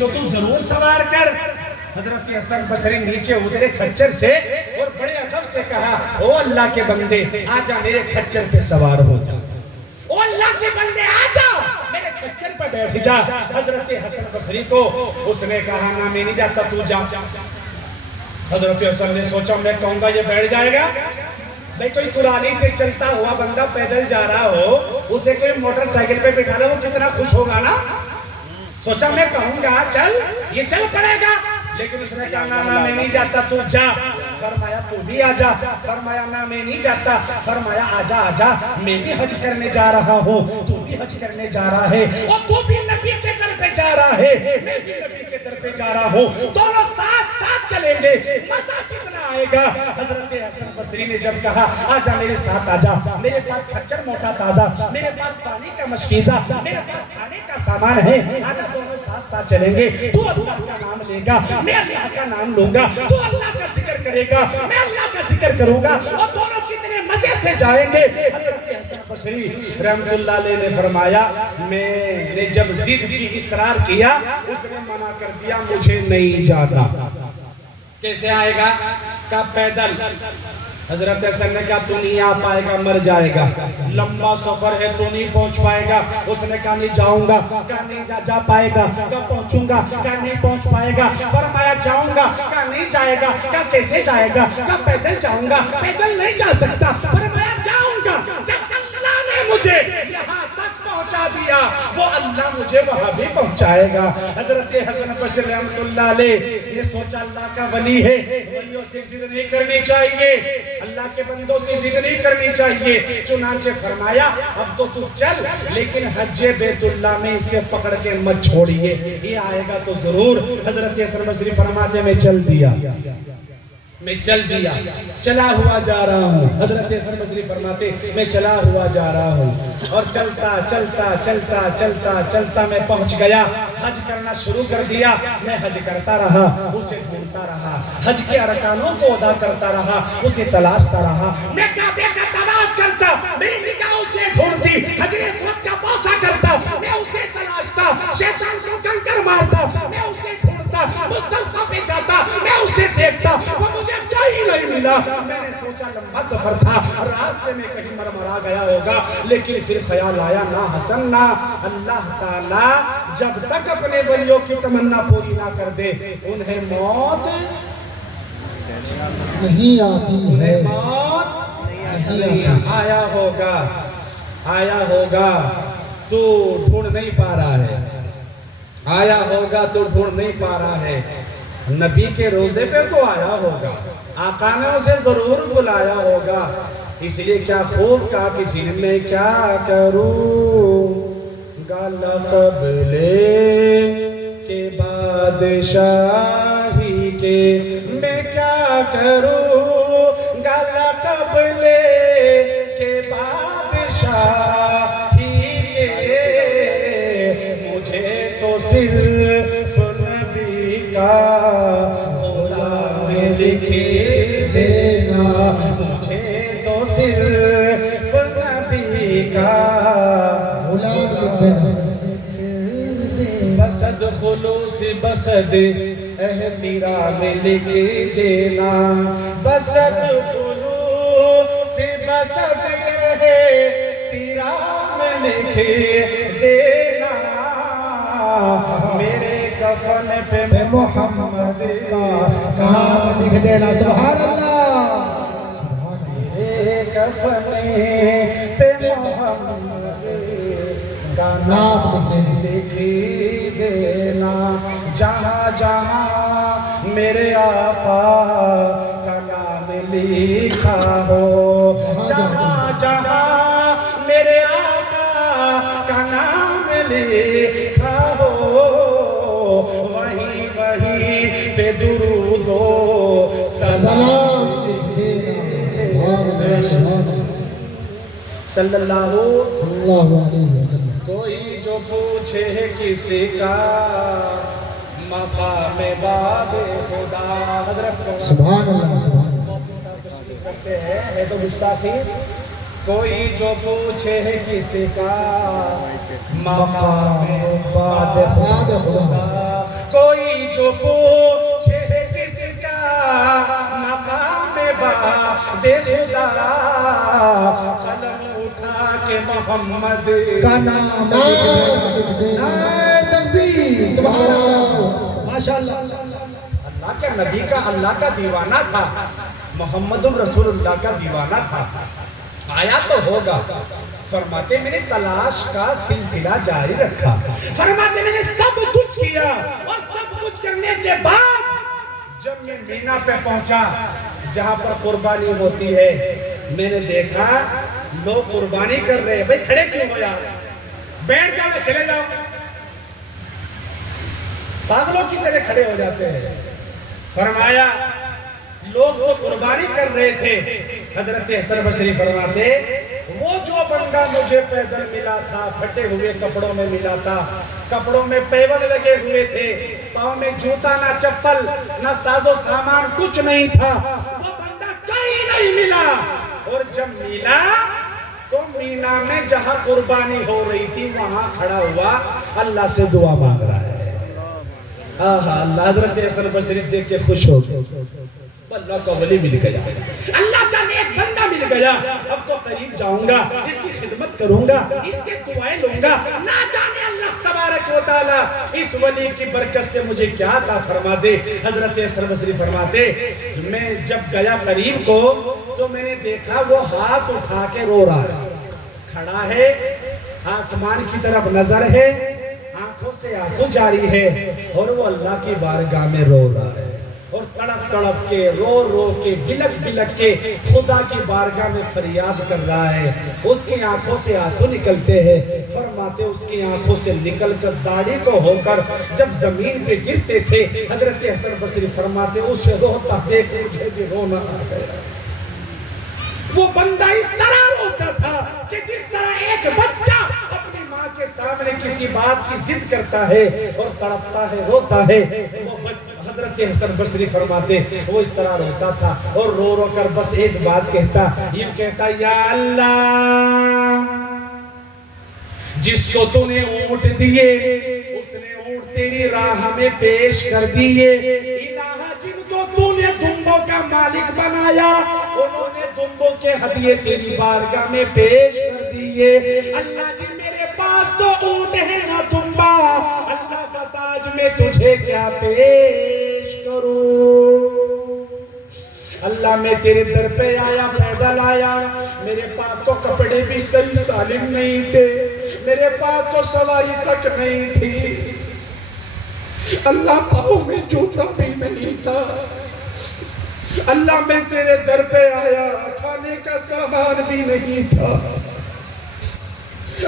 تو ضرور سوار کر۔ حضرت حسن بصری نیچے اترے کھچر سے اور بڑے ادب سے کہا، او اللہ کے بندے آجا میرے کھچر پہ سوار ہو جا، او اللہ کے بندے آجا میرے کھچر پہ بیٹھ جا۔ حضرت حسن بصری کو اس نے کہا نا میں نہیں جاتا، تو جا۔ حضرت حسن نے سوچا میں کہوں گا یہ بیٹھ جائے گا؟ بھئی کوئی قرآنی سے چلتا ہوا بندہ پیدل جا رہا ہو، اسے کوئی موٹر سائیکل پہ بٹھانا وہ کتنا خوش ہوگا نا۔ سوچا میں کہوں گا چل، یہ چل پڑے گا، لیکن اس نے کہا نا میں نہیں جاتا، تو جا۔ فرمایا تو بھی آجا، فرمایا نا میں نہیں جاتا، فرمایا آجا آجا میں بھی حج کرنے جا رہا ہوں، تو بھی حج کرنے جا رہا ہے، اور تو بھی نبی کے در پہ جا رہا ہے، میں بھی نبی کے در پہ جا رہا ہوں، دونوں ساتھ ساتھ چلیں گے، مزہ کتنا آئے گا۔ حضرت حسن بصری نے جب کہا آجا میرے ساتھ آجا، میرے پاس کھچر موٹا تازہ، میرے پاس پانی کا مشکیزہ، میرے پاس کھانے کا سامان ہے، آجا دونوں ساتھ ساتھ چلیں گے، تو اللہ کا نام لے گا، میں اللہ کا نام لوں گا، تو اللہ کا ذکر کرے گا، میں اللہ کا ذکر کروں گا، اور دونوں کتنے مزے سے جائیں گے۔ حضرت حسن بصری رحمت اللہ علیہ نے فرمایا میں نے جب ضد کی اصرار کیا، اس نے منع کر دیا مجھے نہیں جانا۔ کیسے آئے گا؟ کہا پیدل۔ حضرت حسن نے کہا تو نہیں آ پائے گا، مر جائے گا، لمبا سفر ہے تو نہیں پہنچ پائے گا۔ اس نے کہا نہیں جاؤں گا، کہا نہیں جا پائے گا، کہا پہنچوں گا، کہا نہیں پہنچ پائے گا۔ فرمایا جاؤں گا، کہا نہیں جائے گا، کہا کیسے جائے گا، کہا پیدل جاؤں گا، پیدل نہیں جا سکتا۔ فرمایا جاؤں گا، جب اللہ نے مجھے یہاں تک پہنچا دیا وہ اللہ مجھے وہاں بھی پہنچائے گا۔ حضرت حسن بصری رحمت اللہ علیہ نے سوچا اللہ کا ولی ہے، ولیوں سے ضد نہیں کرنی چاہیے، اللہ کے بندوں سے ضد نہیں کرنی چاہیے، چنانچہ فرمایا اب تو چل، لیکن حج بیت اللہ میں اسے پکڑ کے مت چھوڑیے، یہ آئے گا تو ضرور۔ حضرت حسن بصری فرماتے میں چل دیا، میں چل دیا، چلا ہوا جا رہا ہوں۔ حضرت حسن بصری فرماتے میں چلا ہوا جا رہا ہوں، اور چلتا چلتا چلتا چلتا چلتا میں پہنچ گیا، حج کرنا شروع کر دیا۔ میں حج کرتا رہا، اسے ڈھونڈتا رہا، حج کے ارکانوں کو ادا کرتا رہا، اسے تلاشتا رہا۔ میں کعبے کا طواف کرتا، میری نگاہ اسے ڈھونڈتی، حجر اسود کا بوسہ کرتا، میں اسے تلاشتا، شیطان کو کنکر مارتا، میں اسے ڈھونڈتا، مصطفیٰ پہ جاتا، میں اسے دیکھتا، وہ مجھے کہیں نہیں ملا۔ میں نے سوچا لمبا سفر تھا، راستے میں کہیں مرمرا گیا ہوگا، لیکن پھر خیال آیا نہ حسن نہ اللہ تعالیٰ جب تک اپنے ولیوں کی تمنا پوری نہ کر دے انہیں موت نہیں آتی ہے، موت نہیں آیا ہوگا تو ڈھونڈ نہیں پا رہا ہے، آیا ہوگا تو ڈھونڈ نہیں پا رہا ہے۔ نبی کے روزے پہ تو آیا ہوگا، آقا نے اسے ضرور بلایا ہوگا، اس لیے کیا خوب کہا کسی نے میں کیا کروں گا لقب لے کے بادشاہی کے، میں کیا کروں گا لقب لے کے بادشاہی کے، مجھے تو صرف نبی کا غلام لکھ دینا، مجھے تو صرف نبی کا غلام لکھ دینا۔ بسد خلوص بسد احترام لکھ دینا، بسد خلوص بسد احترام لکھ دینا، میرے کفن پہ محمد کا نام لکھ دینا۔ سبحان اللہ، میرے کفن پہ محمد کا نام لکھ دینا، جہاں جہاں میرے آقا کا نام لکھا ہو، جہاں جہاں میرے آقا کا نام لکھا ہو، وہیں وہیں پہ درود و سلام لکھ دینا۔ صلی اللہ علیہ وسلم۔ کوئی جو پوچھے کسی کا مقام باب خدا، حضرت سبحان اللہ، سبحان اللہ۔ کرتے ہیں ہے تو گستاخی، کوئی جو پوچھے کسی کا مقام باب خدا، محمد کا نام لکھ دینا تکبیر سبحان اللہ ماشاءاللہ اللہ کے نبی کا اللہ کا دیوانہ تھا محمد رسول اللہ کا دیوانہ تھا آیا تو ہوگا فرماتے میں نے تلاش کا سلسلہ جاری رکھا فرماتے میں نے سب کچھ کیا اور سب کچھ کرنے کے بعد جب میں مینا پہ پہنچا جہاں پر قربانی ہوتی ہے میں نے دیکھا لوگ قربانی کر رہے ہیں بھئی کھڑے کیوں ہو یار بیٹھ جاؤ چلے جاؤ پاگلوں کی طرح کھڑے ہو جاتے ہیں فرمایا لوگ تو قربانی کر رہے تھے حضرت حسن بصری فرماتے وہ جو بندہ مجھے پیدل ملا تھا پھٹے ہوئے کپڑوں میں ملا تھا کپڑوں میں پیون لگے ہوئے تھے پاؤں میں جوتا نہ چپل نہ ساز و سامان کچھ نہیں تھا وہ بندہ کہیں نہیں ملا اور جب ملا تو مینا میں جہاں قربانی ہو رہی تھی وہاں کھڑا ہوا اللہ سے دعا مانگ رہا ہے اللہ حضرت حسن بصری دیکھ کے خوش ہو گئے اللہ کا ولی مل گیا اللہ کا نیک بندہ مل گیا اب تو قریب جاؤں گا اس کی خدمت کروں گا اس سے دعائیں لوں گا نہ جانے اللہ تبارک و تعالی اس ولی کی برکت سے مجھے کیا عطا فرما دے حضرت حسن بصری فرماتے میں جب گیا قریب کو تو میں نے دیکھا وہ ہاتھ اٹھا کے رو رہا ہے کھڑا ہے آسمان کی طرف نظر ہے آنکھوں سے آنسو جاری ہے اور وہ اللہ کی بارگاہ میں رو رہا ہے اور تڑپ تڑپ کے رو رو کے بلک بلک کے خدا کی بارگاہ میں فریاد کر رہا ہے اس کی آنکھوں سے آنسو نکلتے ہیں فرماتے اس کی آنکھوں سے نکل کر داڑھی کو ہو کر جب زمین پہ گرتے تھے حضرت حسن بصری فرماتے اسے روتا دیکھ مجھے بھی رونا آ گیا وہ بندہ اس طرح روتا تھا کہ جس طرح ایک بچہ اپنی ماں کے سامنے کسی بات کی ضد کرتا ہے اور تڑپتا ہے روتا ہے وہ حضرت حسن بصری فرماتے وہ اس طرح روتا تھا اور رو رو کر بس ایک بات کہتا یہ کہتا یا اللہ جس کو تو نے اونٹ دیے اس نے اونٹ تیری راہ میں پیش کر دیے الہ جن کو تو نے دنبوں کا مالک بنایا انہوں نے دنبوں کے ہدیے تیری بارگاہ میں پیش کر دیے اللہ جی میرے پاس تو اونٹ ہے نہ دنبا اللہ بتا آج میں تجھے کیا پیش کروں اللہ میں تیرے در پہ آیا پیدل آیا میرے پاس تو کپڑے بھی صحیح سالم نہیں تھے میرے پاس تو سواری تک نہیں تھی اللہ پاؤں میں جوتا بھی نہیں تھا اللہ میں تیرے در پہ آیا کھانے کا سامان بھی نہیں تھا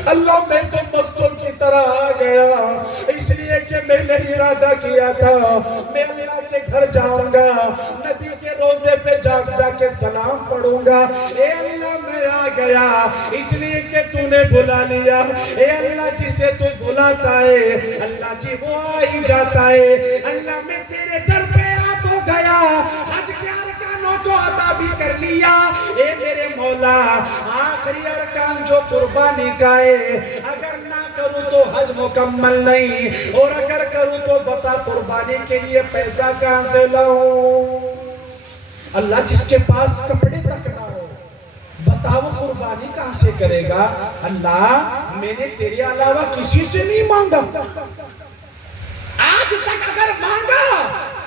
اللہ میں تو مستوں کی طرح آ گیا اس لیے کہ میں نے ارادہ کیا تھا میں اللہ کے گھر جاؤں گا نبی کے روزے پہ جا کے سلام پڑھوں گا اے اللہ میں آ گیا اس لیے کہ تو نے بلا لیا اے اللہ جسے تو بلاتا ہے اللہ جی وہ آ ہی جاتا ہے اللہ میں تیرے در پہ آ تو گیا حج کے ارکانوں کو ادا بھی کر لیا اے میرے مولا آخری ارکان جو قربانی کا ہے اگر نہ کروں تو حج مکمل نہیں اور اگر کروں تو بتا قربانی کے لیے پیسہ کہاں سے لاؤں اللہ جس کے پاس کپڑے تک نہ ہو بتا وہ قربانی کہاں سے کرے گا اللہ میں نے تیرے علاوہ کسی سے نہیں مانگا آج تک اگر مانگا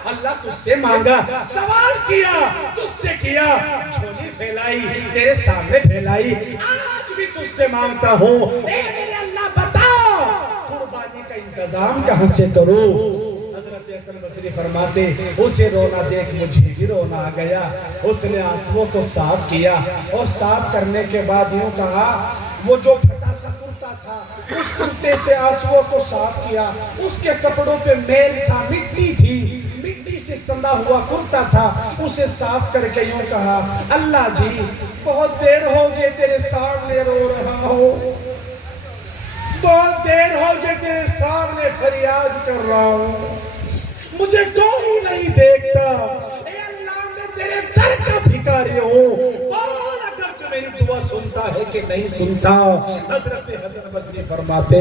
اللہ تجھ سے مانگا سوال کیا تجھ سے کیا جھولی پھیلائی تیرے سامنے پھیلائی آج بھی تجھ سے مانگتا ہوں اے میرے اللہ بتا قربانی کا انتظام کہاں سے کروں حضرت حسن بصری فرماتے اسے رونا دیکھ مجھے بھی رونا آ گیا اس نے آنسوؤں کو صاف کیا اور صاف کرنے کے بعد یوں کہا وہ جو پھٹا سا کرتا تھا اس کرتے سے آنسوؤں کو صاف کیا اس کے کپڑوں پہ میل تھا مٹی تھی مٹی سے سندا ہوا کرتا تھا اسے صاف کر کے یوں کہا اللہ جی بہت دیر ہو گئے تیرے سامنے رو رہا ہوں بہت دیر ہو گئے تیرے سامنے فریاد کر رہا ہوں مجھے کوئی نہیں دیکھتا اے اللہ میں تیرے در کا بھکاری ہوں اور اگر تو میری دعا سنتا ہے کے نہیں سنتا۔ حضرت حسن بصری فرماتے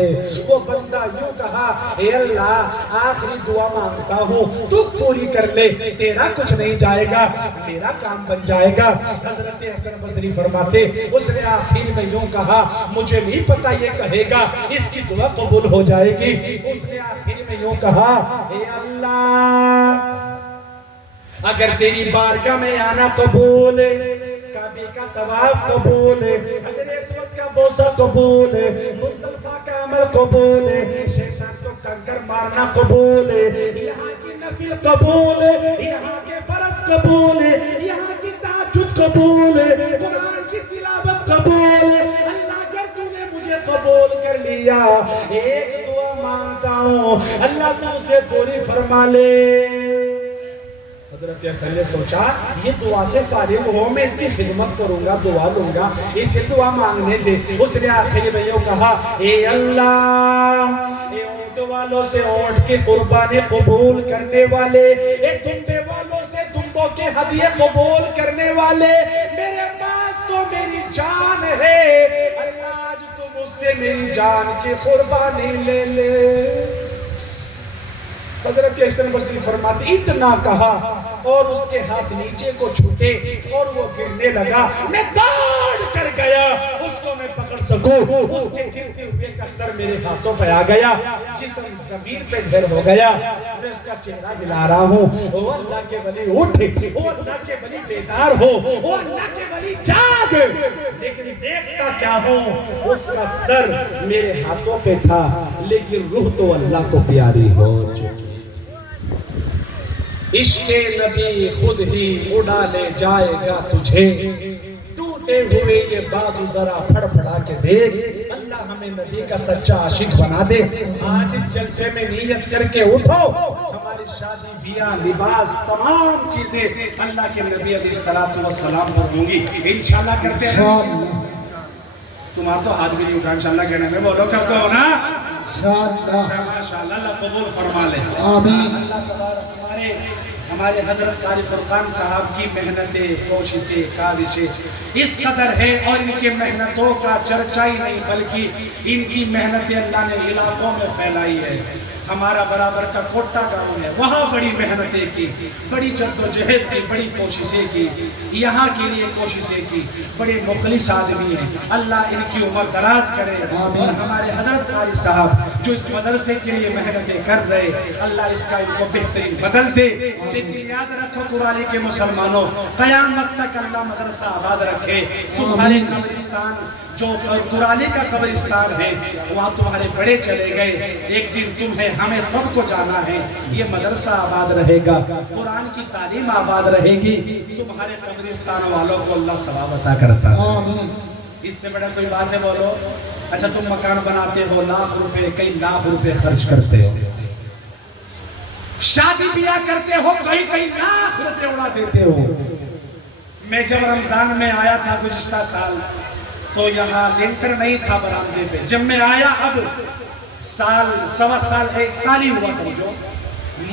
وہ بندہ یوں کہا اے اللہ آخری دعا مانگتا ہوں تو پوری کر لے، تیرا کچھ نہیں جائے گا، میرا کام بن جائے گا۔ حضرت حسن بصری فرماتے اس نے آخر میں یوں کہا مجھے نہیں پتا یہ کہے گا اس کی دعا قبول ہو جائے گی۔ اس نے آخر میں یوں کہا اے اللہ اگر تیری بارگاہ میں آنا قبول ہے، کعبے کا طواف قبول ہے، حجر اسود کا بوسہ قبول ہے، مصطفیٰ کا عمل قبول ہے، شیطان کو کنکر مارنا قبول ہے، یہاں کی نفل قبول ہے، یہاں کے فرض قبول ہے، یہاں کی تہجد قبول ہے، قرآن کی تلاوت قبول ہے، اللہ اگر تو نے مجھے قبول کر لیا ایک دعا مانگتا ہوں اللہ تو اسے پوری فرما لے۔ حضرت حسن نے سوچا یہ دعا سے فارغ ہو میں اس کی خدمت کروں گا، دعا لوں گا، اسے دعا مانگنے دے۔ اس نے آخری میں یوں کہا اے اللہ اے اونٹ والوں سے اونٹ کی قربانی قبول کرنے والے، اے دمبے والوں سے دمبوں کے ہدیے قبول کرنے والے، میرے پاس تو میری جان ہے، اللہ آج تو مجھ سے میری جان کی قربانی لے لے۔ حضرت حسن بصری فرماتے اتنا کہا اور اس کے ہاتھ نیچے کو چھوٹے اور وہ گرنے لگا، میں دوڑ کر گیا اس کو میں پکڑ سکوں، اس کے گرتے ہوئے کا سر میرے ہاتھوں پہ آ گیا، جسم زمین پہ ڈھیر ہو گیا، میں اس کا چہرہ ملا رہا ہوں، او اللہ کے ولی اٹھ، او اللہ کے ولی بیدار ہو، او اللہ کے ولی جاگ، لیکن دیکھتا کیا ہوں اس کا سر میرے ہاتھوں پہ تھا لیکن روح تو اللہ کو پیاری ہو چکی۔ عشق نبی خود ہی اڑا لے جائے گا تجھے، ٹوٹے ہوئے یہ بازو ذرا پھڑ پھڑا کے دیکھ، اللہ ہمیں نبی کا سچا عاشق بنا دے۔ آج اس جلسے میں نیت کر کے اٹھو، ہماری شادی بیاہ لباس تمام چیزیں اللہ کے نبی علیہ السلام پر ہوں گی انشاءاللہ۔ کرتے ہیں تمہارا تو ہاتھ بھی نہیں اٹھا انشاءاللہ کہنے میں، بولو کرتے ہو نا ماشاءاللہ، اللہ قبول فرما لے آمین۔ اللہ تبارک ہمارے حضرت قاری فرقان صاحب کی محنتیں، کوششیں، کاوشیں اس قدر ہے اور ان کی محنتوں کا چرچا ہی نہیں بلکہ ان کی محنتیں اللہ نے علاقوں میں پھیلائی ہے۔ ہمارا برابر کا کوٹا گاؤں ہے، وہاں بڑی محنتیں کی، بڑی جدوجہد کی، بڑی کوششیں کی، یہاں کے لیے کوششیں کی، بڑے مخلص آدمی ہیں، اللہ ان کی عمر دراز کرے۔ اور ہمارے حضرت قاری صاحب جو اس مدرسے کے لیے محنتیں کر رہے اللہ اس کا ان کو بہترین بدل دے۔ لیکن یاد رکھو قرالی کے مسلمانوں قیامت تک اللہ مدرسہ آباد رکھے، تمہارے قبرستان جو قرالی کا قبرستان ہے وہاں تمہارے بڑے چلے گئے، ایک دن تمہیں ہمیں سب کو جانا ہے، یہ مدرسہ آباد رہے گا، قرآن کی تعلیم آباد رہے گی، تمہارے قبرستان والوں کو اللہ ثواب عطا کرتا ہے۔ اس سے بڑا کوئی بات ہے بولو؟ اچھا تم مکان بناتے ہو، لاکھ روپے کئی لاکھ روپے خرچ کرتے ہو، شادی بیاہ کرتے ہو کئی لاکھ روپے اڑا دیتے ہو۔ میں جب رمضان میں آیا تھا گزشتہ سال تو یہاں لنٹر نہیں تھا برآمدے پہ، جب میں آیا اب سال سوا سال ایک سال ہی ہوا سمجھو،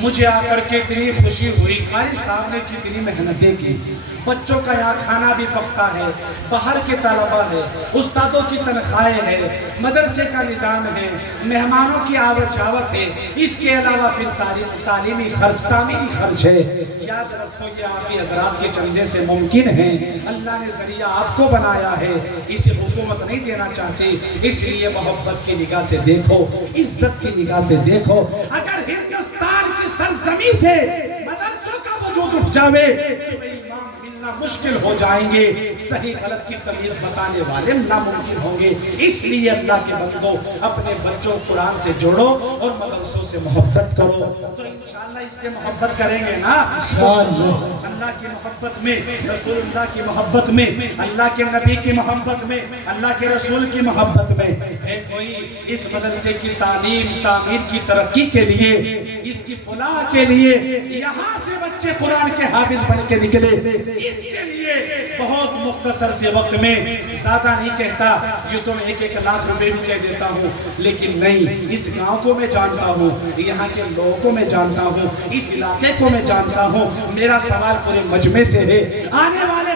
مجھے آ کر کے اتنی خوشی ہوئی، قاری صاحب نے کتنی محنتیں کی، بچوں کا یہاں کھانا بھی پکتا ہے، باہر کے طلبہ ہے، استادوں کی تنخواہیں ہیں، مدرسے کا نظام ہے، مہمانوں کی آوت جاوت ہے، اس کے علاوہ پھر تعلیمی خرچ، تعمیری خرچ ہے۔ یاد رکھو یہ آپ کی حضرات کے چندے سے ممکن ہے، اللہ نے ذریعہ آپ کو بنایا ہے، اسے حکومت نہیں دینا چاہتی، اس لیے محبت کی نگاہ سے دیکھو، عزت کی نگاہ سے دیکھو۔ اگر ہندوستان کی سرزمین سے مدرسوں کا وجود اٹھ جاوے تو امام ملنا مشکل ہو جائیں گے، صحیح غلط کی تمیز بتانے والے ناممکن ہوں گے۔ اس لیے اللہ کے بندوں اپنے بچوں قرآن سے جوڑو اور مدرسوں سے محبت کرو، تو انشاءاللہ اس سے محبت کریں گے نا انشاءاللہ۔ اللہ کی محبت میں، رسول اللہ کی محبت میں، اللہ کے نبی کی محبت میں، اللہ کے رسول کی محبت میں ہے کوئی اس مدرسے کی تعلیم تعمیر کی ترقی کے لیے، اس کی فلاح کے لیے، یہاں سے بچے قرآن کے حافظ بن کے نکلے، اس کے لیے بہت مختصر سے وقت میں، زیادہ نہیں کہتا، یہ تو میں 1-1 لاکھ روپے بھی کہہ دیتا ہوں، لیکن نہیں، اس گاؤں کو میں جانتا ہوں، یہاں کے لوگوں کو میں جانتا ہوں، اس علاقے کو میں جانتا ہوں، میرا سوال پورے مجمع سے ہے، آنے والے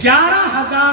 11,000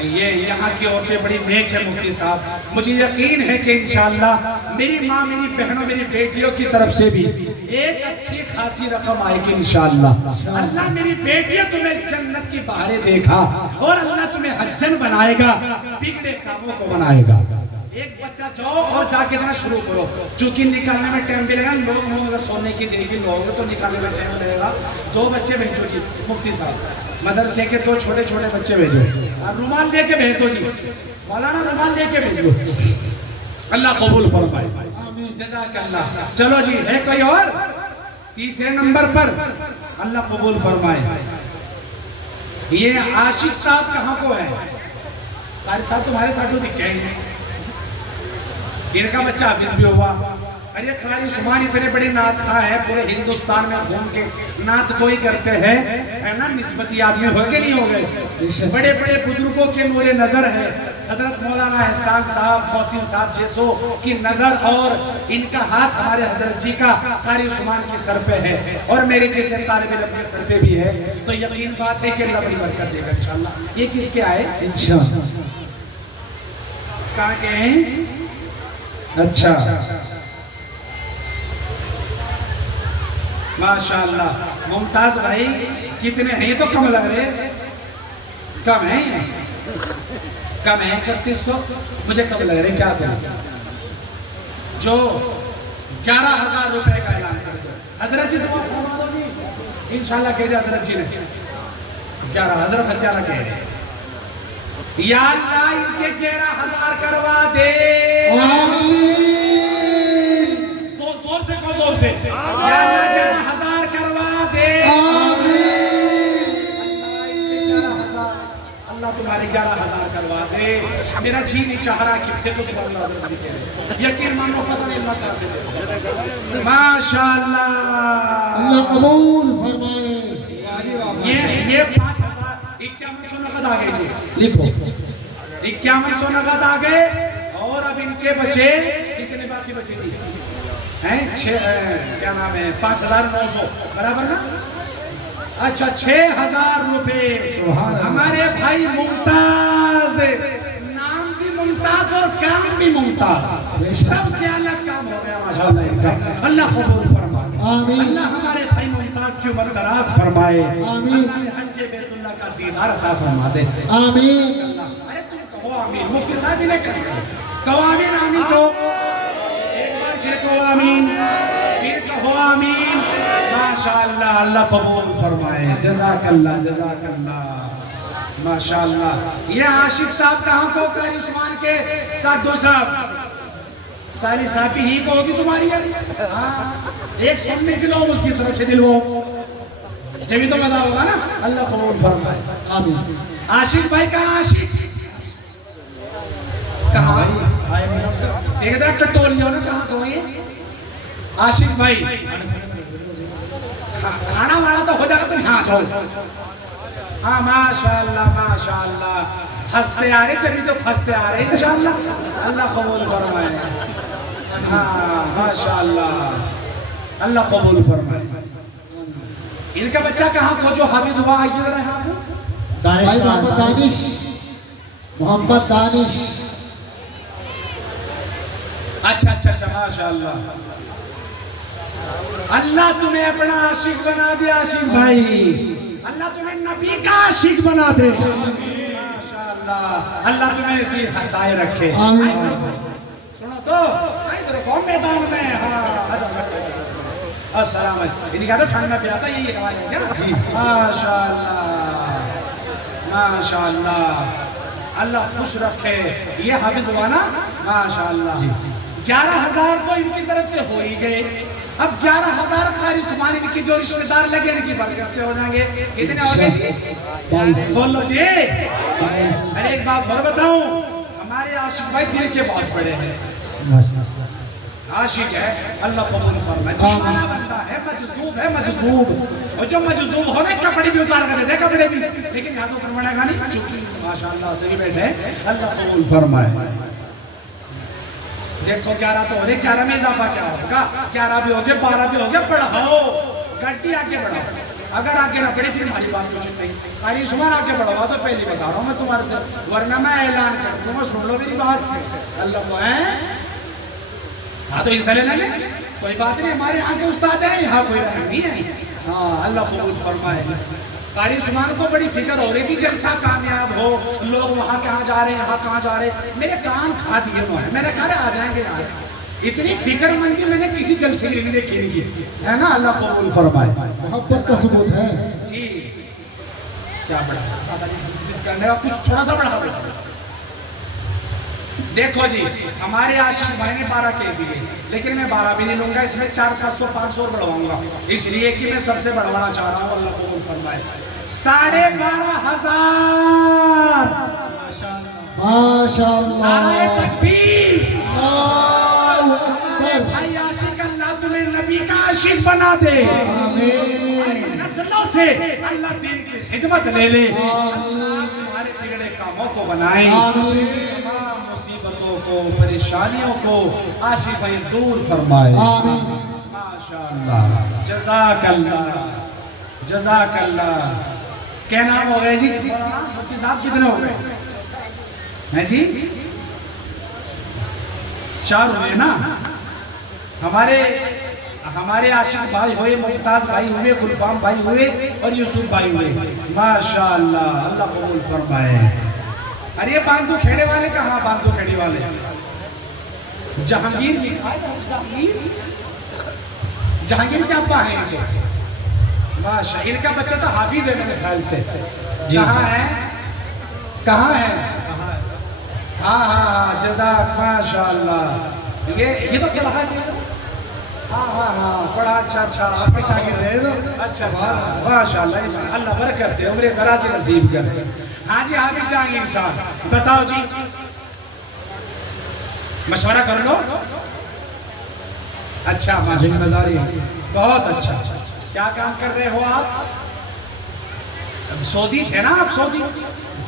یہ یہاں کی عورتیں بڑی نیک ہیں مفتی صاحب، مجھے یقین ہے کہ انشاءاللہ میری ماں، میری بہنوں، میری بیٹیوں کی طرف سے بھی ایک اچھی خاصی رقم آئے گی انشاءاللہ۔ اللہ میری بیٹیاں تمہیں جنت کی بہاریں دیکھا اور اللہ تمہیں حجن بنائے گا، بگڑے کاموں کو بنائے گا۔ ایک بچہ جاؤ اور جا کے دینا شروع کرو، چونکہ نکالنے میں ٹائم بھی لگا، لوگ اگر سونے کی دے گی لوگ تو نکالنے میں ٹائم لگے گا۔ 2 بچے بھیجو جی مفتی صاحب، مدرسے کے 2 چھوٹے چھوٹے بچے بھیجو، رومال لے کے بھیجو جی، مولانا رومال لے کے بھیجو۔ اللہ قبول فرمائے، جزاک اللہ۔ چلو جی ہے کوئی اور تیسرے نمبر پر، اللہ قبول فرمائے۔ یہ عاشق صاحب کہاں کو ہے؟ قاری صاحب تمہارے ساتھ تو دکھ گئے ہیں، ان کا بچہ حافظ بھی ہوا۔ ارے قاری عثمان اتنے بڑے نعت خواہ ہے، پورے ہندوستان میں گھوم کے نعت کوئی کرتے ہیں، ہے نا؟ نسبتی آدمی ہو کے نہیں ہو گئے، بڑے بڑے بزرگوں کے نور نظر ہے، حضرت مولانا احسان صاحب، محسن صاحب جیسو کی نظر اور ان کا ہاتھ ہمارے حضرت جی کا قاری عثمان کی سر پہ ہے، اور میرے جیسے طالب علم کے سر پہ بھی ہے، تو یقین بات ہے کہ اللہ بڑی برکت دے گا انشاءاللہ۔ یہ کس کے آئے؟ انشاءاللہ۔ کہاں کے ہیں؟ اچھا، ماشاءاللہ۔ ممتاز بھائی کتنے ہیں؟ تو کم لگ رہے، کم ہیں، کم ہیں 3100، مجھے کم لگ رہے، کیا کریں؟ جو 11,000 روپے کا اعلان کر دو، حضرت جی دعا فرما دو جی، انشاءاللہ کہہ جائے حضرت جی نے 11 حضرت حجالہ کہہ رہے، یا اللہ ان کے 11,000 کروا دے، آمین، زور سے کہو، زور سے، یا اللہ 11,000 کروا دے، آمین، اللہ تمہارے 11,000 کروا دے۔ میرا جی نہیں چاہ رہا کہ دیکھو سبحان اللہ حضرت بھی کہہ رہے، یقین مانو پتہ نہیں اللہ کہاں سے دے، ماشاءاللہ، اللہ قبول فرمائے۔ یہ 5,000 5100 نقد آگئے جی، لکھو 5100 نقد آگئے، اور اب ان کے بچے کتنے باقی بچے تھی ہیں؟ کیا نام ہے؟ 5,900 برابر نا؟ اچھا 6,000 روپے ہمارے بھائی ممتاز، نام بھی ممتاز اور کام بھی ممتاز، سب سے الگ کام ہو گیا ماشاءاللہ ان کا، اللہ قبول فرمائے، اللہ ہمارے بھائی ممتاز کی عمر دراز فرمائے، اللہ نے حج بیت اللہ کا دیدار عطا فرما دے، آمین، ارے تم کہو آمین، مفتی صاحب نے کہو آمین، آمین تو ایک بار پھر کہو آمین، پھر کہو آمین، ماشاءاللہ، اللہ قبول فرمائے، جزاک اللہ، جزاک اللہ، ماشاءاللہ۔ یہ عاشق صاحب کہاں کو؟ قاری عثمان کے ساتھ 2 صاحب، سالی صاحبی ہی کو ہوگی تمہاری، ایک سننے کے لوگ اس کی طرف سے دل وہ جبھی تو مزہ ہوگا نا، اللہ قبول فرمائے، آمین۔ عاشق بھائی کہاں؟ عاشق کہاں؟ ایک طرح ٹٹولیوں نے کہاں کہو یہ عاشق بھائی؟ کھانا وانا تو ہو جائے گا، تم یہاں جاؤ، ہاں ماشاءاللہ، ماشاءاللہ، ہنستے آ رہے جبھی تو پھنستے آ رہے انشاءاللہ، اللہ قبول فرمائے، ہاں ماشاءاللہ، اللہ قبول فرمائے۔ ان کا بچہ کہاں کو جو حافظ ہوا؟ آئیے ذرا یہاں کو، بھائی محمد دانش، محمد دانش، اچھا اچھا اچھا، ماشاءاللہ، اللہ تمہیں اپنا عاشق بنا دے عاشق بھائی، اللہ تمہیں نبی کا عاشق بنا دے، ماشاءاللہ، اللہ تمہیں ایسی ہنسائے رکھے، سنو تو آئی تو کون میدان میں، ہاں السلام علیکم، انہی کہا تو ٹھنڈ میں پیاتا یہی کہا ہے کیا؟ جی، ماشاءاللہ، ماشاءاللہ، اللہ خوش رکھے، یہ حافظ ہوا نا، ماشاءاللہ۔ 11,000 تو ان کی طرف سے ہو ہی گئے، اب 11,000 قاری عثمان ان کی جو رشتہ دار لگے ان کی برکت سے ہو جائیں گے، کتنے ہو گئے جی؟ بولو جی، ارے ایک بات اور بتاؤں، ہمارے عاشق بھائی دل کے بہت بڑے ہیں، عاشق ہے، اللہ قبول فرمائے، دیوانہ بندہ ہے، مجذوب ہے، مجذوب، اور جو مجذوب ہونے کپڑے بھی اتار کر دے کپڑے بھی، لیکن یہاں تو فرمانے گا نہیں، چونکہ ماشاءاللہ صحیح بیٹھے، اللہ قبول فرمائے۔ دیکھو 11 تو ہو رہے، 11 میں اضافہ کیا ہوگا؟ 11 بھی ہوگے، 12 بھی ہوگے، بڑھاؤ، گھٹی آگے بڑھاؤ، اگر آگے نہ بڑھے پھر ہماری بات کچھ نہیں. قاری عثمان آگے بڑھوا تو پہلی بتا رہا ہوں میں تمہارے سے, ورنہ میں اعلان کر دوں گا, سن لو میری بات. اللہ کو ہے ہاں تو حصہ لینا لیں, کوئی بات نہیں, ہمارے یہاں کے استاد ہیں, یہاں کوئی رحم نہیں ہے. ہاں اللہ قبول فرمائے. قاری عثمان کو بڑی فکر ہو رہی کہ جلسہ کامیاب ہو, لوگ وہاں کہاں جا رہے ہیں, یہاں کہاں جا رہے ہیں. میرے کان کھا دیے انہوں نے, میں نے کہا آ جائیں گے یار. اتنی فکر مندی میں نے کسی جلسے کی نہیں دیکھی نہیں کی ہے نا. اللہ قبول فرمائے. محبت کا ثبوت ہے. جی کیا بڑا کچھ تھوڑا سا بڑا بڑا. دیکھو جی ہمارے عاشق بھائی نے 12 کہہ دیے, لیکن میں 12 بھی نہیں لوں گا, اس میں 400 500 اور بڑھواؤں گا, اس لیے کہ میں سب سے بڑھوانا چاہ رہا ہوں. اللہ قبول فرمائے. 12,500. ماشاءاللہ. نعرہ تکبیر. اللہ اکبر. بھائی عاشق اللہ تمہیں نبی کا عاشق بنا دے. آمین. نسلوں سے اللہ دین کی خدمت لے لے. اللہ تمہارے بگڑے کاموں کو بنائے. تمام مصیبتوں کو, پریشانیوں کو عاشق بھائی دور فرمائے. آمین. ماشاءاللہ. جزاک اللہ, جزاک اللہ. کیا نام ہو گئے جی مفتی صاحب, کتنے ہو گئے ہیں جی؟ 4 ہوئے نا. ہمارے عاشق بھائی ہوئے, ممتاز بھائی ہوئے, گلفام بھائی ہوئے اور یوسف بھائی ہوئے. ماشاءاللہ اللہ قبول فرمائے. ارے یہ باندھو کھیڑے والے کہاں؟ باندھو کھیڑی والے جہانگیر لکھا ہے. جہانگیر کے ابا ہیں یہ. ماشاء, ان کا بچہ تو حافظ ہے میرے خیال سے. کہاں ہے, کہاں ہے؟ ہاں ہاں ہاں جزاک. ماشاءاللہ. یہ تو کیا لکھا ہے؟ ہاں ہاں ہاں پڑھا. اچھا اچھا آپ کے شاگرد ہے تو اچھا اچھا. ماشاءاللہ اللہ برکت دے, عمر دراز نصیب کرے. ہاں جی حافظ جہانگیر صاحب بتاؤ جی, مشورہ کر لو. اچھا ذمہ داری بہت اچھا. کیا کام کر رہے ہو آپ؟ سعودی تھے نا آپ؟ سعودی.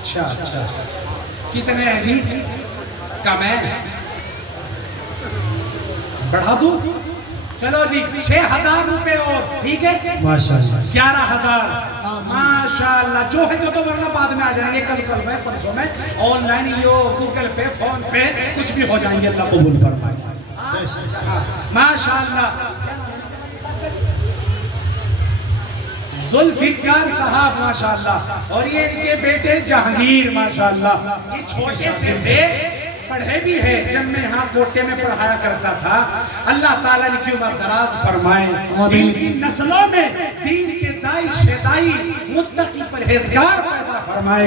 اچھا اچھا. کتنے ہیں جی؟ کم ہے, بڑھا دوں؟ چلو جی 6,000 روپے اور, ٹھیک ہے. ماشاءاللہ 11,000. ماشاءاللہ. جو ہے تو ورنہ بعد میں آ جائیں گے, کل میں پرسوں میں آن لائن گوگل پہ فون پہ کچھ بھی ہو جائیں گے. اللہ قبول فرمائے. ماشاءاللہ. ذوالفقار صاحب ماشاءاللہ, اور یہ ان کے بیٹے جہانگیر ماشاءاللہ. یہ چھوٹے سے تھے, پڑھے بھی ہے. جب میں یہاں کوٹے میں پڑھایا کرتا تھا, اللہ تعالیٰ نے کی عمر دراز فرمائے. ان کی نسلوں میں دین کے دائی شیدائی متقی پرہیزگار پیدا فرمائے.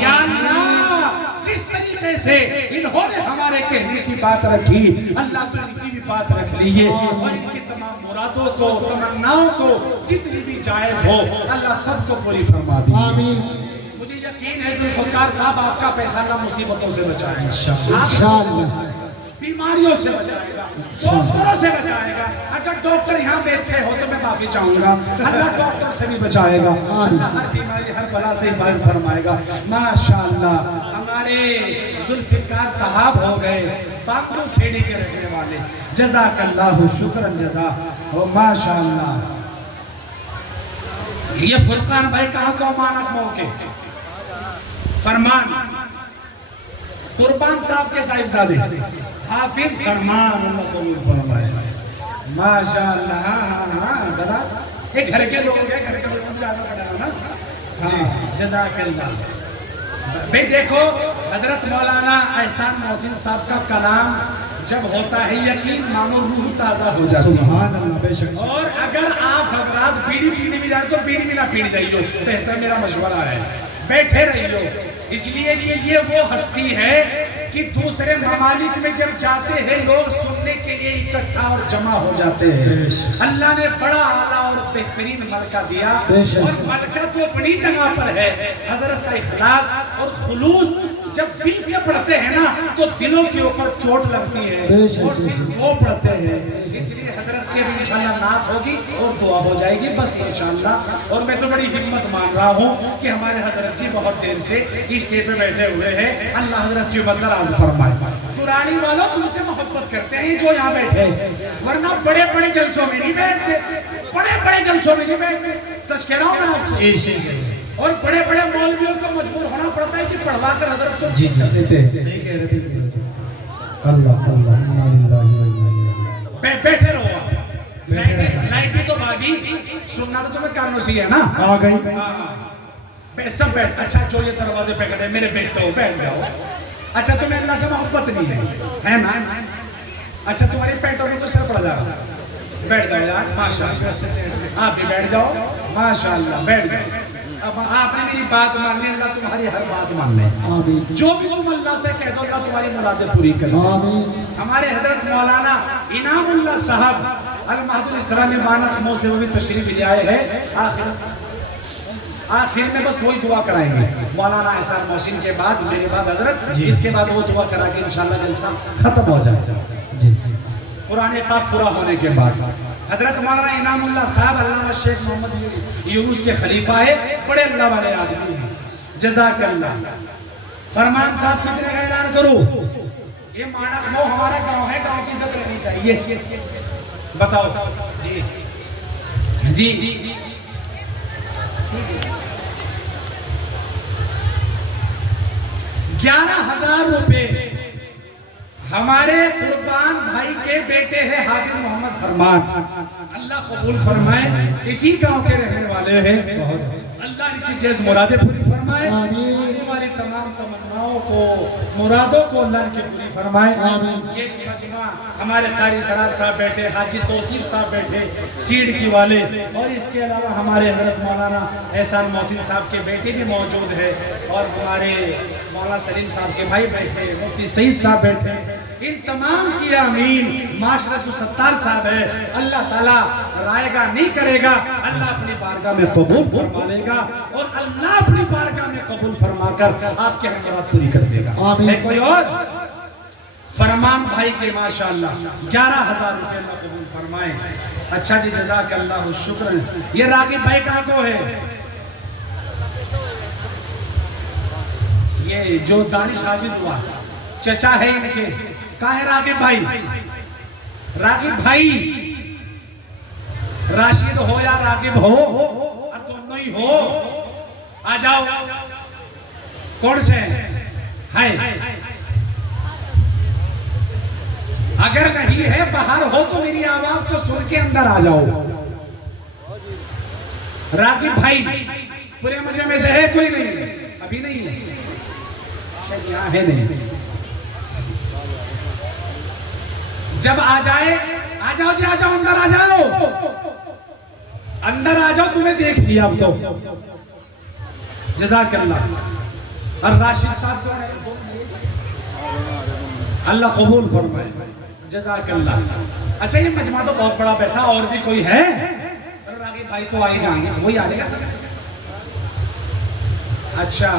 یا اللہ جس طریقے سے انہوں نے ہمارے کہنے کی بات رکھی, اللہ تو ان کی بھی بات رکھ لیے, اور ان کی تمام مرادوں کو, تمناؤں کو جتنی بھی جائز ہو اللہ سب کو پوری فرما دی. آمین. مجھے یقین ہے ذوالفقار صاحب آپ کا پیسہ اللہ مصیبتوں سے بچائے گا, بیماریوں سے بچائے گا, ڈاکٹروں سے بچائے گا. اگر ڈاکٹر یہاں بیٹھے ہو تو میں معافی چاہوں گا, اللہ ڈاکٹر سے بھی بچائے گا. اللہ ہر بیماری ہر بلا سے حفاظت فرمائے گا. ماشاءاللہ. ہمارے ذوالفقار صاحب ہو گئے باندھو کھیڑی کے رہنے والے. جزاک اللہ شکرا جزا. ماشاءاللہ. یہ فرقان بھائی کہاں کو امانت موقع فرمان قربان صاحب کے صاحبزادے حافظ فرمان. اللہ قبول فرمائے. ماشاءاللہ. ہاں ہاں ہاں بتا, یہ گھر کے لوگ ہیں, گھر کے لوگ جانا پڑا نا. ہاں جزاک اللہ. بھئی دیکھو حضرت مولانا احسان محسن صاحب کا کلام جب ہوتا ہے یقین مانو روح تازہ ہو جاتی ہے. سبحان اللہ. بے شک. اور اگر آپ حضرات بیڑی پینے بھی جائیں تو بیڑی بھی نہ پینے جائیے, بہتر میرا مشورہ ہے, بیٹھے رہیے. اس لیے کہ یہ وہ ہستی ہے کہ دوسرے ممالک میں جب جاتے ہیں لوگ سننے کے لیے اکٹھا اور جمع ہو جاتے ہیں. اللہ نے بڑا اعلیٰ اور بہترین ملکہ دیا, اور ملکہ تو اپنی جگہ پر ہے. حضرت کا اخلاص اور خلوص جب دل سے پڑھتے ہیں نا تو دلوں کے اوپر چوٹ لگتی ہے, اور دل وہ پڑھتے ہیں. اس لیے حضرت کے بھی انشاءاللہ نعت ہوگی اور دعا ہو جائے گی بس انشاءاللہ. اور میں تو بڑی ہمت مان رہا ہوں کہ ہمارے حضرت جی بہت دیر سے اس اسٹیج پہ بیٹھے ہوئے ہیں. اللہ حضرت کی عمر دراز فرمائے. دورانی والوں تم سے محبت کرتے ہیں جو یہاں بیٹھے, ورنہ بڑے بڑے جلسوں میں نہیں بیٹھتے. بڑے بڑے جلسوں میں بیٹھ کے سچ کہہ رہا ہوں میں آپ سے اور بڑے بڑے مولویوں کو مجبور ہونا پڑتا ہے کہ پڑھوا کر حضرت کو دیتے ہیں. صحیح کہہ رہے ہیں. اللہ اللہ انا للہ و انا الیہ. بیٹھے رہو آپ. لائٹیں تو بھاگی, سننا تو تمہیں کانوں سے ہے نا. آ گئی. سب بیٹھ. اچھا جو یہ دروازے پہ کھڑے میرے بیٹے ہو بیٹھ جاؤ. اچھا تمہیں اللہ سے محبت نہیں ہے نا. اچھا تمہاری پیٹوں میں تو سر پڑ جا رہا. بیٹھ جاؤ یار ماشاءاللہ. آپ بھی بیٹھ جاؤ ماشاءاللہ بیٹھ جاؤ. اب آپ نے میری بات ماننی, اللہ تمہاری ہر بات ماننے. آمین. جو بھی تم اللہ سے کہہ دو اللہ تمہاری مرادیں پوری کرے. آمین. ہمارے حضرت مولانا انعام اللہ صاحب المہد الاسلامی مانک مو سے وہ بھی تشریف لے آئے ہیں. آخر میں بس وہی دعا کرائیں گے مولانا احسان محسن کے بعد, میرے بعد حضرت, اس کے بعد وہ دعا کرا کے انشاءاللہ جلسہ ختم ہو جائے گا. قرآن پاک پورا ہونے کے بعد حضرت مولانا انعام اللہ صاحب علامہ شیخ محمد یونس کے خلیفہ ہے, بڑے اللہ والے آدمی ہیں. جزاک اللہ. فرمان صاحب کتنے کا اعلان کروں؟ یہ مانک مو ہمارا گاؤں ہے, گاؤں کی عزت رہنی چاہیے. بتاؤ. جی جی 11,000 روپے ہمارے قربان بھائی کے بیٹے ہیں حافظ محمد فرمان, اللہ قبول فرمائے. اسی گاؤں کے رہنے والے ہیں, اللہ ان کی جیز مرادیں پوری فرمائے. آنے والی تمام تمناؤں کو, مرادوں کو اللہ ان کی پوری فرمائے. یہ مجمع ہمارے قاری سرار صاحب بیٹھے, حاجی توصیف صاحب بیٹھے سیڑھ کی والے, اور اس کے علاوہ ہمارے حضرت مولانا احسان محسن صاحب کے بیٹے بھی موجود ہے, اور ہمارے مولانا سلیم صاحب کے بھائی بیٹھے, مفتی سعید صاحب بیٹھے. ان تمام کی آمین. معاشرت جو ستار صاحب ہے, اللہ تعالیٰ رائے گا نہیں کرے گا, اللہ اپنی بارگاہ میں قبول فرما لے گا, اور اللہ اپنی بارگاہ میں قبول فرما کر آپ کے مراد پوری کر دے گا. ہے کوئی اور؟ فرمان بھائی کے ماشاءاللہ 11,000 روپے اللہ قبول فرمائے. اچھا جی جزاک اللہ شکر. یہ راغب بھائی کہاں کو ہے؟ یہ جو دانش حاجد ہوا چچا ہے ان کے. کہاں ہے راغب بھائی؟ راغب بھائی راشد ہو یا راغب ہو, اور دونوں ہی ہو, آ جاؤ. کون سے ہیں؟ اگر نہیں ہے باہر ہو تو میری آواز کو سن کے اندر آ جاؤ. راغب بھائی پورے مجھے میں سے ہے کوئی نہیں؟ ابھی نہیں ہے, یہاں ہے نہیں. جب آ جائے, آ جاؤ جی, آ جاؤ اندر, آ جاؤ اندر, آ جاؤ. تمہیں دیکھ لیا اب تو. جزاک اللہ. اور راشد صاحب جو ہے اللہ قبول فرمائے. جزاک اللہ. اچھا یہ مجمع تو بہت بڑا بیٹھا, اور بھی کوئی ہے؟ راغب بھائی تو آگے جائیں گے, وہی آئے گا. اچھا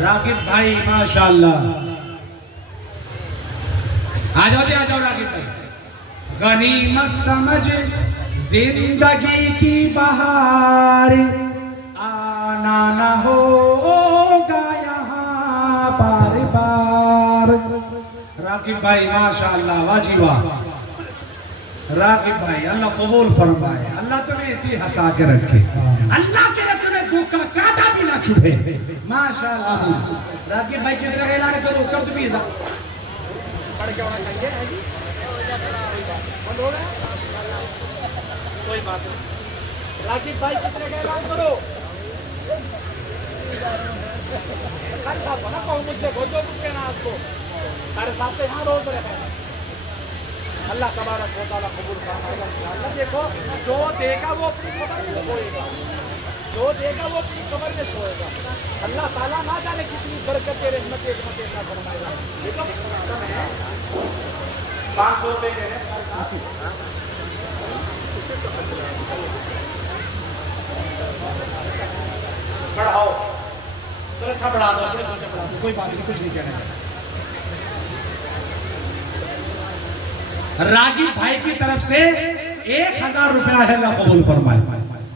راغب بھائی ماشاءاللہ, آ جاؤ جی, آ جاؤ راغب بھائی. غنیمت سمجھ زندگی کی بہار, آنا نہ ہوگا یہاں بار بار. راغب بھائی ماشاءاللہ, واہ جی واہ. راغب بھائی اللہ قبول فرمائے, اللہ تمہیں اسی ہنسا کے رکھے, اللہ کے لئے تمہیں دکھ کا کاٹا بھی نہ چھوڑے ماشاءاللہ. راغب بھائی کتنے کا اعلان کرو, کب تمہیں پڑھ کے ہونا چاہیے. کوئی بات نہیں. راغب بھائی کتنے کا اعلان کرو. مجھ سے بھوجو کچھ کہنا آپ کو, سارے ساتھ سے یہاں روز رہے. اللہ تبارک و تعالیٰ قبول فرمائے گا. اللہ دیکھو جو دے گا وہ اپنی قبر میں سوئے گا, جو دے گا وہ اپنی قبر میں سوئے گا. اللہ تعالیٰ نہ جانے کتنی برکت رحمت عظمت عطا فرمائے گا. یہ تو کم ہے 500 روپے کے ہیں. بڑھاؤ تھوڑا بڑھا دو, بڑھا دو, کوئی بات نہیں, کچھ نہیں کہنا. راغب بھائی کی طرف سے 1,000 روپیہ ہے, اللہ قبول فرمائے.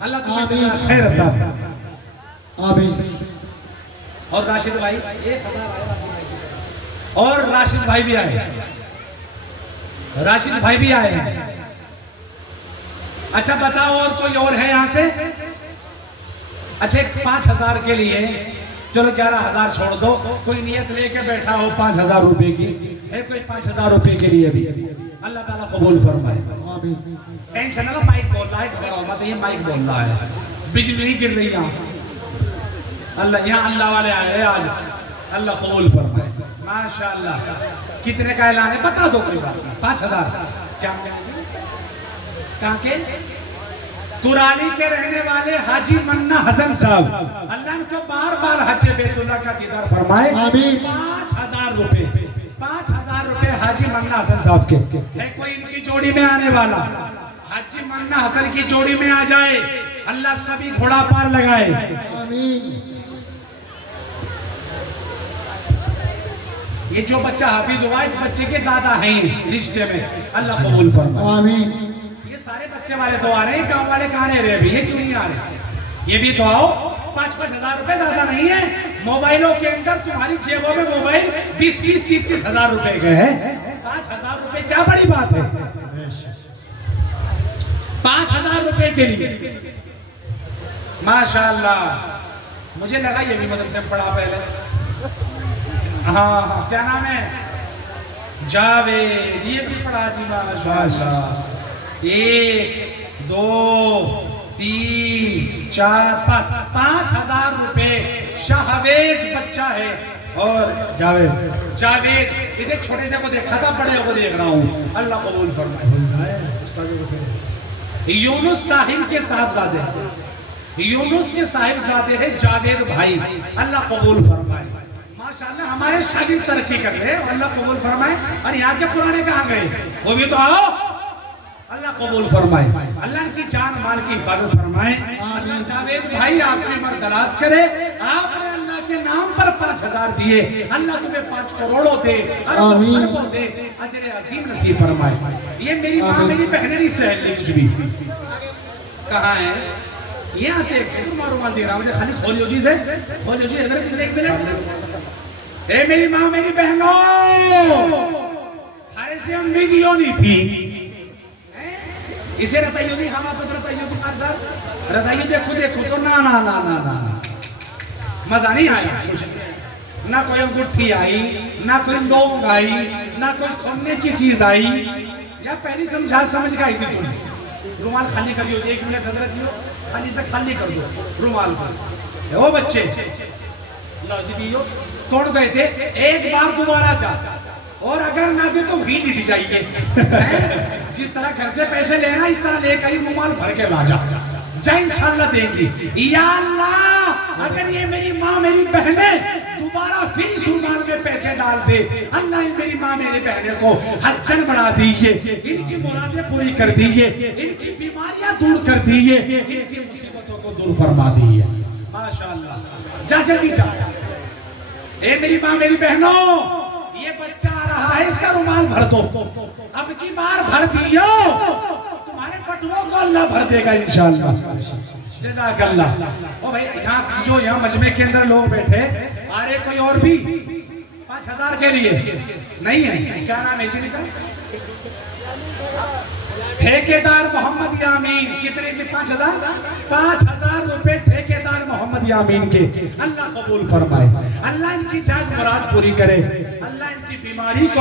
اللہ تمہیں خیر عطا فرمائے. آمین. اور راشد بھائی 1,000 آئے, اور راشد بھائی بھی آئے, راشد بھائی بھی آئے ہیں. اچھا بتاؤ اور کوئی اور ہے یہاں سے؟ اچھا 5,000 کے لیے چلو 11,000 چھوڑ دو، کوئی نیت لے کے بیٹھا ہو 5,000 روپے کی، ہے کوئی 5,000 روپے کے لیے بھی؟ اللہ تعالیٰ قبول فرمائے. ٹینشن نہ لو، مائک بول رہا ہے، گھبراؤ مت، یہ مائک بول رہا ہے، بجلی نہیں گر رہی یہاں. یہاں اللہ والے آئے ہیں آج. اللہ قبول فرمائے. ماشاءاللہ. کتنے کا اعلان ہے بتا دو کوئی بات نہیں. 5,000 کیا کہاں کے؟ قرالی کے رہنے والے حاجی منا حسن صاحب، اللہ ان کو بار بار حج بیت اللہ کا دیدار فرمائے. 5,000 روپے 5,000 روپے حاجی منا حسن صاحب کے. ہے کوئی ان کی جوڑی میں آنے والا؟ حاجی منا حسن کی جوڑی میں آ جائے، اللہ اس کا بھی گھوڑا پار لگائے. یہ جو بچہ حافظ ہوا اس بچے کے دادا ہیں رشتے میں، اللہ قبول فرمائے. یہ سارے بچے والے تو آ رہے ہیں، کام والے کہاں رہ رہے ابھی؟ یہ کیوں نہیں آ رہے؟ یہ بھی تو آؤ. 5,000 روپے زیادہ نہیں ہے. موبائلوں کے اندر تمہاری جیبوں میں موبائل 20,000-30,000 روپے کے ہیں. 5,000 روپے کیا بڑی بات ہے؟ 5,000 روپے کے لیے ماشاءاللہ. مجھے لگا یہ بھی مدرسے میں پڑھا پہلے. ہاں کیا نام ہے؟ جاوید. یہ بھی پڑھا جی ماشاءاللہ. 1 2 3 4 5,000 روپے. شاہویز بچہ ہے اور جاوید. اسے چھوٹے سے کو دیکھا تھا، بڑے کو دیکھ رہا ہوں. اللہ قبول فرمائے. یونس صاحب کے صاحبزادے، یونس کے صاحبزادے ہیں جاوید بھائی. اللہ قبول فرمائے. ماشاءاللہ ہمارے شاگرد ترقی کر لے، اللہ قبول فرمائے. اور یہاں کے پرانے کہاں گئے؟ وہ بھی تو آؤ. اللہ قبول فرمائے. اللہ ان کی جان مال کی حفاظت فرمائے. اللہ جاوید بھائی آپ کی عمر دراز کرے. آپ نے اللہ کے نام پر 5,000 دیے، اللہ تمہیں 5 کروڑوں دے، اربوں دے، اجر عظیم نصیب فرمائے. یہ میری ماں میری بہنیں نہیں سہل لی کچھ بھی. کہاں ہے؟ یہ آتے ہیں رومال دے رہا ہوں مجھے. خالی کھولیو جی سے کھولیو جی ادھر کسی ایک منٹ. اے میری ماں میری بہنوں، تھارے سے امید ہی نہیں تھی. اسے رتائیو دی، ہم آپ رتائیو دی خان صاحب رتائیو دیکھو تو نا مزہ نہیں آیا. نہ کوئی انگوٹھی آئی، نہ کوئی لونگ آئی، نہ کوئی سونے کی چیز آئی. یا پہلی سمجھ گئی تھی تم. رومال خالی کریو جی، 1 منٹ حضرت دیو، خالی سے خالی کر دو رومال کو. وہ بچے لو جی دیو. کون گئے تھے؟ ایک بار دوبارہ جا، اور اگر نہ دے تو بھی لٹ جائیے. جس طرح گھر سے پیسے لینا اس طرح لے کر رومال بھر کے لا جا انشاءاللہ دیں گی. یا اللہ اگر یہ میری ماں میری بہنیں دوبارہ پھر اس رومال میں پیسے ڈال دے، اللہ میری ماں میری بہنیں کو حجن بنا دیئے، ان کی مرادیں پوری کر دیئے، ان کی بیماریاں دور کر دیئے، ان کی مصیبتوں کو دور فرما دیئے. ماشاءاللہ. جا جلدی جا. اے میری ماں میری بہنوں، یہ بچہ آ رہا ہے، اس کا رومال بھر دو. اب کی بار بھر دیو، تمہارے پٹووں کو اللہ بھر دے گا انشاءاللہ. جزاک اللہ. او بھائی یہاں جو یہاں مجمع کے اندر لوگ بیٹھے آ رہے کوئی اور بھی 5,000 کے لیے نہیں ہے؟ کیا نام ہے جی نکل؟ ٹھیکیدار محمد یامین. کتنے سے 5,000 روپے ٹھیکیدار محمد یامین کے. اللہ قبول فرمائے. اللہ ان کی جائز مراد پوری کرے. اللہ ان کی بیماری کو